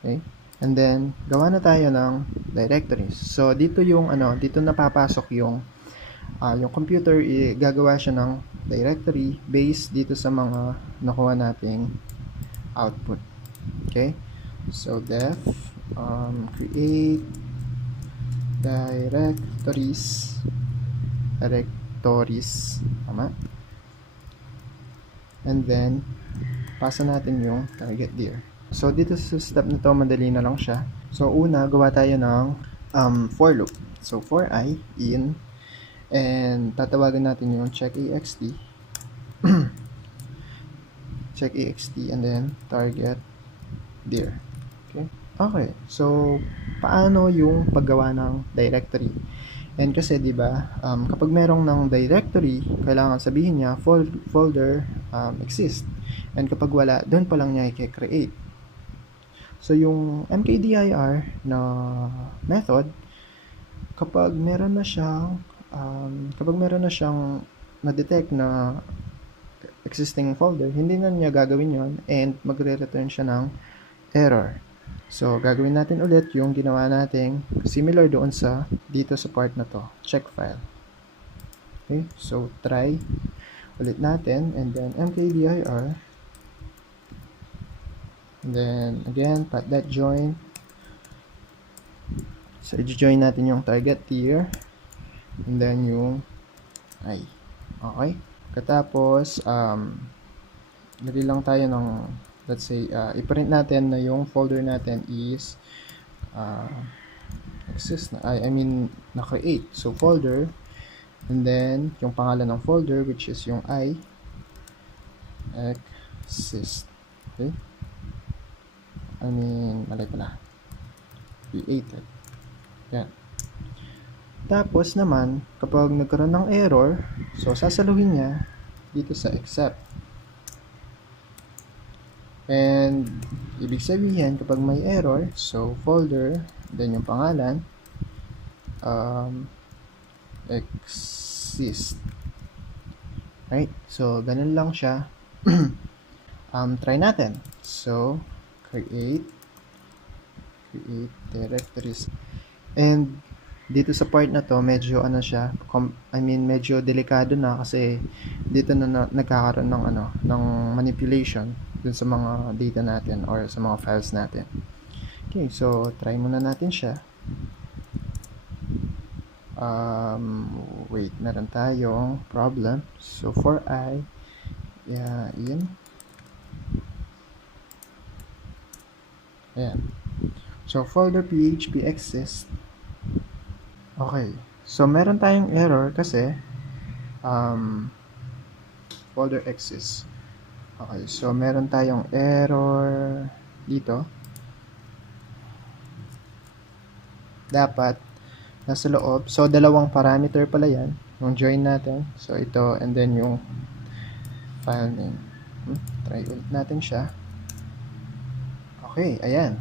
Okay? And then, gawa na tayo ng directories. So, dito yung, dito napapasok yung computer, gagawa siya ng directory based dito sa mga nakuha nating output. Okay? So, create directories. Tama? And then, pasa natin yung target there. So, dito sa step na to, madali na lang siya. So, una, gawa tayo ng for loop. So, for I, in, and tatawagan natin yung check.ext, check.ext, and then target there. Okay? Okay. So, paano yung paggawa ng directory? And kasi, di ba, kapag merong ng directory, kailangan sabihin niya folder exist. And kapag wala, doon pa lang niya i-create. So, yung mkdir na method, kapag meron na siyang na-detect na existing folder, hindi na niya gagawin yon and magre-return siya ng error. So, gagawin natin ulit yung ginawa nating similar doon sa dito sa part na to, check file. Okay, so try ulit natin and then mkdir, and then again pat.join. So, i-join natin yung target tier and then yung I. Okay? Katapos, lagay lang tayo ng, let's say, i-print natin na yung folder natin is exist na, na-create. So, folder, and then, yung pangalan ng folder, which is yung I, exist. Okay? Mali pala. Created. Yan. Tapos naman, kapag nagkaroon ng error, so sasaluhin niya dito sa except. And ibig sabihin, kapag may error, so folder, then yung pangalan, exist. Right? So, ganun lang siya. Try natin. So, create directories. And dito sa part na to, medyo medyo delikado na kasi dito na nagkakaroon ng ng manipulation dun sa mga data natin or sa mga files natin. Okay, so try muna natin siya. Wait, meron tayong problem. So for I, in. Ayan. So folder php exist. Okay. So, meron tayong error kasi folder exists. Okay. So, meron tayong error dito. Dapat nasa loob. So, dalawang parameter pala yan. Yung join natin. So, ito and then yung file name. Try ulit natin siya. Okay. Ayan.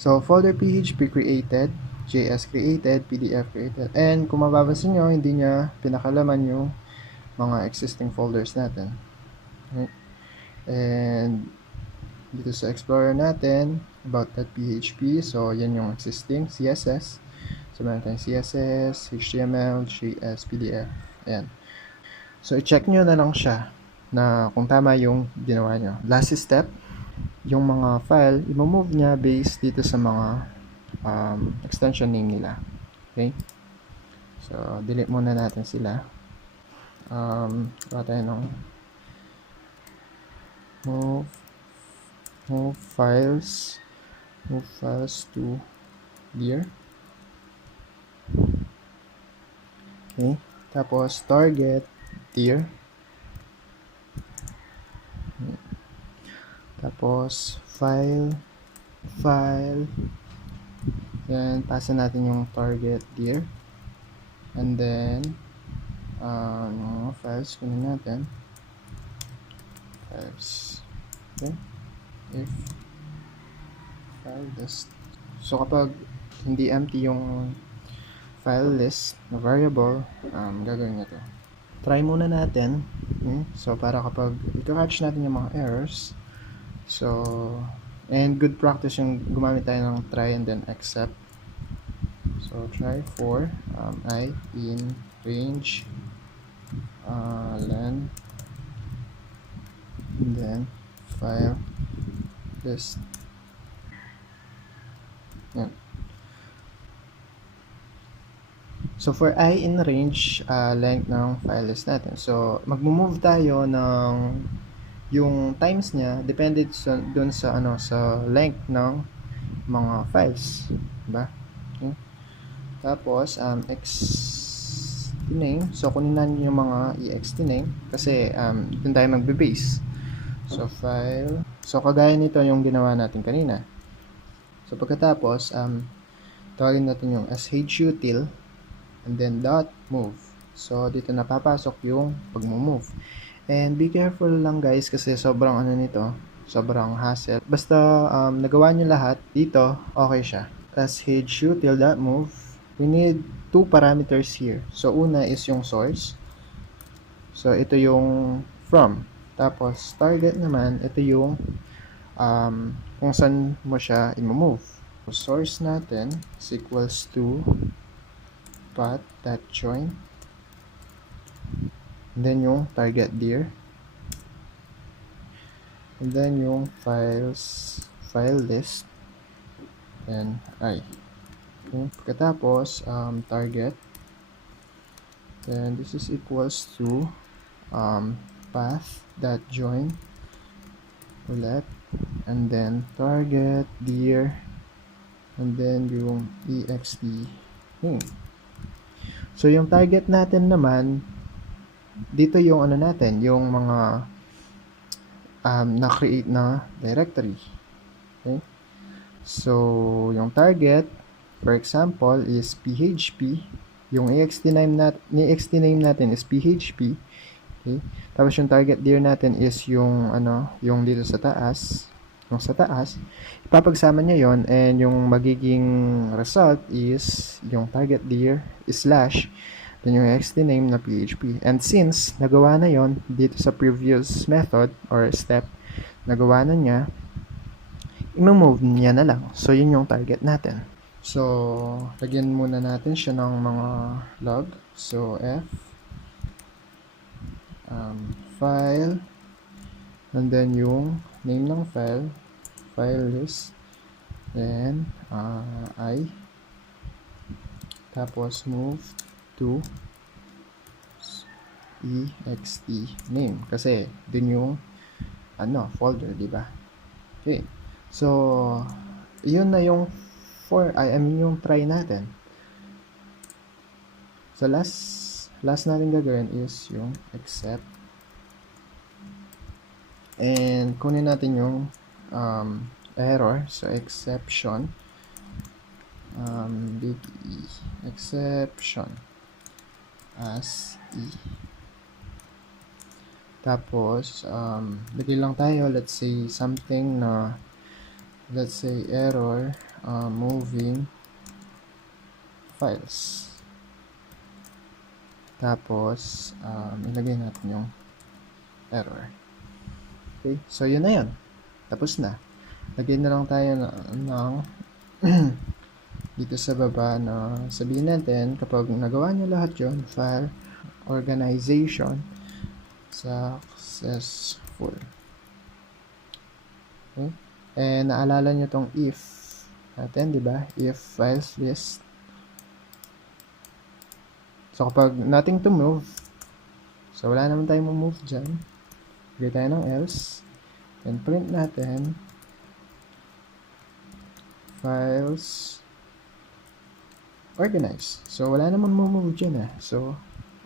So, folder php created. JS created, PDF created, and kung mapapansin nyo, hindi niya pinakalaman yung mga existing folders natin. Okay. And dito sa Explorer natin, about.php, so yan yung existing CSS. So meron tayong CSS, HTML, JS, PDF. Ayan. So i-check nyo na lang siya na kung tama yung ginawa nyo. Last step, yung mga file, i-move niya based dito sa mga extension name nila. Okay? So, delete muna natin sila. Gawa tayo ng move files to here. Okay? Tapos, target tier. Tapos, file, then, pasa natin yung target there. And then, mga files, kunin natin. Files. Okay. If file list. So, kapag hindi empty yung file list na variable, gagawin nyo to. Try muna natin. Okay? So, para kapag i-catch natin yung mga errors. So, And good practice yung gumamit tayo ng try and then except. So try for I in range len and then file list. Yan. So for I in range length ng file list natin. So magmo-move tayo ng yung times niya depende dun sa sa length ng mga files, diba? Okay. Tapos ext name. So kunin natin yung mga ext name kasi dun tayo magbe-base. So file. So kagaya nito yung ginawa natin kanina. So pagkatapos tawagin natin yung shutil and then dot move. So dito napapasok yung pag-move. And be careful lang guys kasi sobrang nito, sobrang hassle. Basta nagawa nyo lahat dito, okay siya. Shutil.move. We need two parameters here. So una is yung source. So ito yung from. Tapos target naman, ito yung kung saan mo siya i-move. So source natin is equals to path.join. And then yung target dir. And then yung file list. Then I. Okay. Pagkatapos target. Then this is equals to path.join ulit. And then target dir. And then yung ext name. So yung target natin naman dito yung natin, yung mga na-create na directory. Okay? So, yung target, for example, is PHP. Yung ext name natin is PHP. Okay? Tapos yung target dir natin is yung yung dito sa taas. Yung sa taas, ipapagsama niya yon and yung magiging result is yung target dir slash then yung ext name na PHP. And since nagawa na yon dito sa previous method or step, nagawa na niya, i-move niya na lang. So, yun yung target natin. So, lagyan muna natin siya ng mga log. So, f file and then yung name ng file list, then I, tapos move to ext name kasi dun yung folder, di ba? Okay. So yun na yung yung try natin. So last natin gagawin is yung except and kunin natin yung error. So exception big E exception as E. Tapos lagay lang tayo, let's say something na, let's say error moving files. Tapos ilagay natin yung error. Okay, so yun na yun, tapos na. Lagay na lang tayo ng dito sa baba na sabihin natin kapag nagawa nyo lahat yun, file organization successful. Okay? And naalala nyo tong if natin, di ba? If files list. So kapag nothing to move, so wala naman tayong move dyan, bigay tayo ng else and print natin files organize. So wala naman move dyan so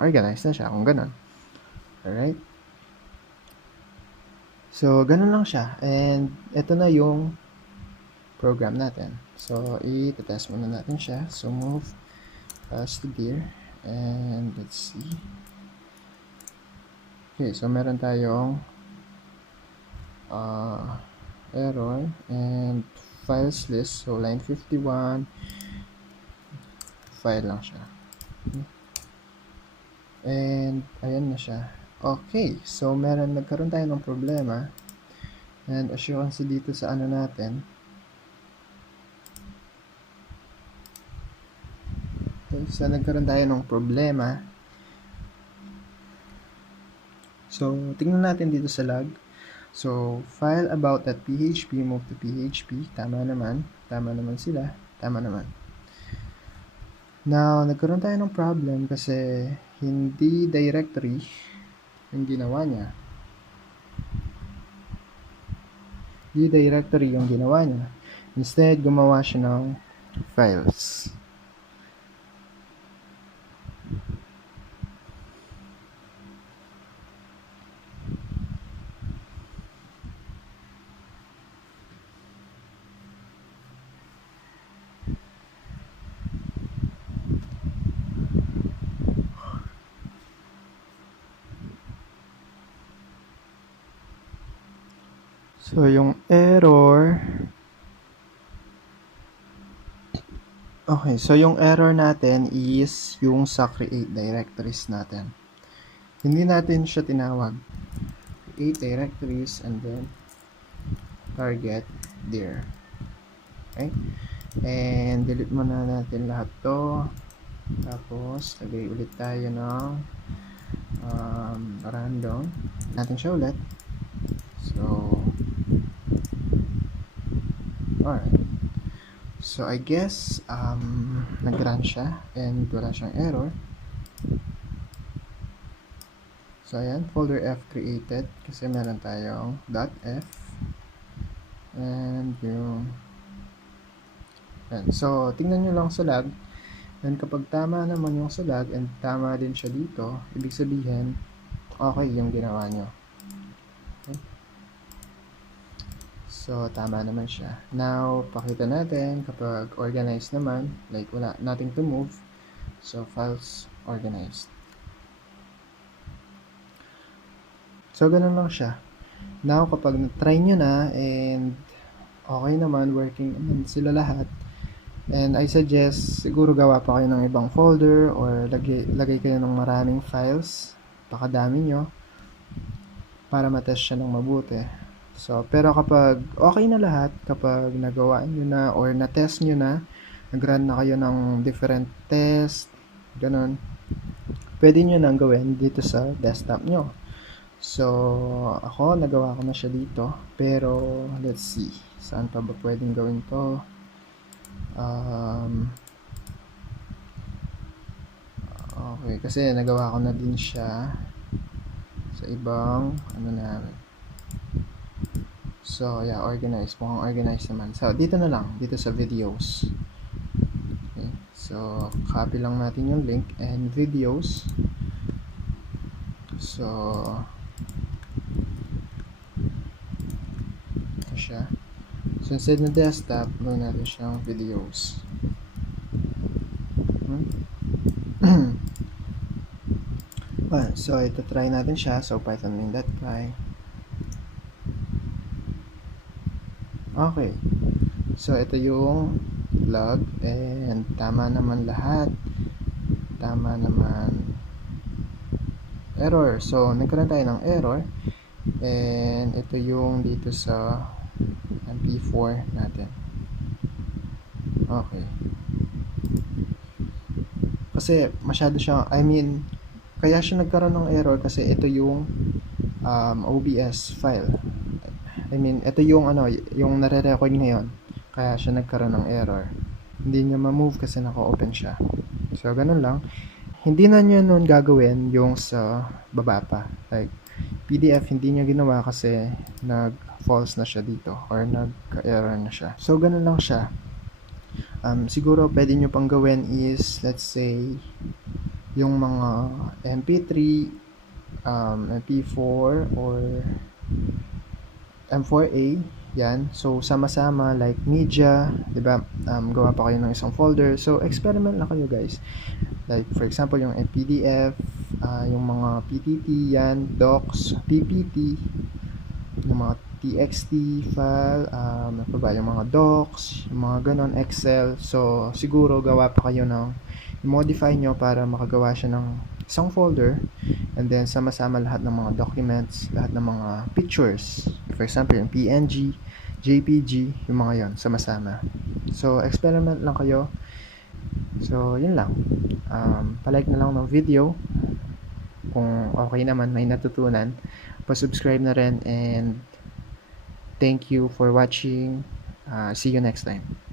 organize na siya kung ganun. Alright, so ganun lang siya and ito na yung program natin. So i-test muna natin siya. So move to dir and let's see. Okay, so meron tayong error and files list. So line 51 file lang siya. Okay. And ayan na siya. Okay, so nagkaroon tayo ng problema And as you can see dito sa ano natin, okay, so nagkaroon tayo ng problema. So, tingnan natin dito sa log. So, file about.php, move to PHP. Tama naman. Tama naman sila. Tama naman. Now, nagkaroon tayo ng problem kasi hindi directory yung ginawa niya. Hindi directory yung ginawa niya. Instead, gumawa siya ng files. So, yung error, okay, so yung error natin is yung sa create directories natin. Hindi natin siya tinawag. Create directories and then target there. Okay? And delete muna natin lahat to. Tapos, lagay ulit tayo ng random. Natin siya ulit. So, alright. So, I guess, nag-run siya and wala siyang error. So, ayan, folder F created kasi meron tayong .f and yung ayan. So, tingnan nyo lang sa log and kapag tama naman yung sa log and tama din siya dito, ibig sabihin, okay yung ginawa nyo. Okay. So, tama naman siya. Now, pakita natin kapag organized naman, like wala, nothing to move. So, files organized. So, ganun lang siya. Now, kapag na-try nyo na and okay naman, working naman sila lahat, and I suggest, siguro gawa pa kayo ng ibang folder or lagay kayo ng maraming files, pakadami nyo, para matest siya ng mabuti. So, pero kapag okay na lahat, kapag nagawa nyo na or na-test nyo na, nag-run na kayo ng different test, ganun, pwede nyo nang gawin dito sa desktop nyo. So, ako, nagawa ko na siya dito. Pero, let's see. Saan pa ba pwedeng gawin to? Okay, kasi nagawa ko na din siya sa ibang, ano namin. So, yeah, organized. Mukhang organized naman. So, dito na lang. Dito sa videos. Okay. So, copy lang natin yung link and videos. So, siya. So, instead na desktop, gawin natin siyang videos. Well, so, ito try natin siya. So, python main.py. Okay. So, ito yung log and tama naman lahat. Tama naman. Error. So, nagkaroon tayo ng error. And ito yung dito sa MP4 natin. Okay. Kasi masyado siya, kaya siya nagkaroon ng error kasi ito yung OBS file. Ito yung yung nare-record ngayon. Kaya siya nagkaroon ng error. Hindi niya ma-move kasi naka-open siya. So, ganun lang. Hindi na niya nun gagawin yung sa baba pa. Like, PDF hindi niya ginawa kasi nag-false na siya dito or nagka-error na siya. So, ganun lang siya. Siguro pwede nyo pang gawin is, let's say, yung mga MP3, MP4, or M4A, yan. So, sama-sama, like media, diba? Gawa pa kayo ng isang folder. So, experiment lang kayo, guys. Like, for example, yung PDF, yung mga PTT, yan, docs, PPT, yung mga TXT file, ano pa ba, yung mga docs, yung mga ganon, Excel. So, siguro gawa pa kayo ng modify nyo para makagawa siya ng isang folder, and then sama-sama lahat ng mga documents, lahat ng mga pictures. For example, yung PNG, JPG, yung mga yon sama-sama. So, experiment lang kayo. So, yun lang. Palike na lang ng video. Kung okay naman, may natutunan. Pa-subscribe na rin, and thank you for watching. See you next time.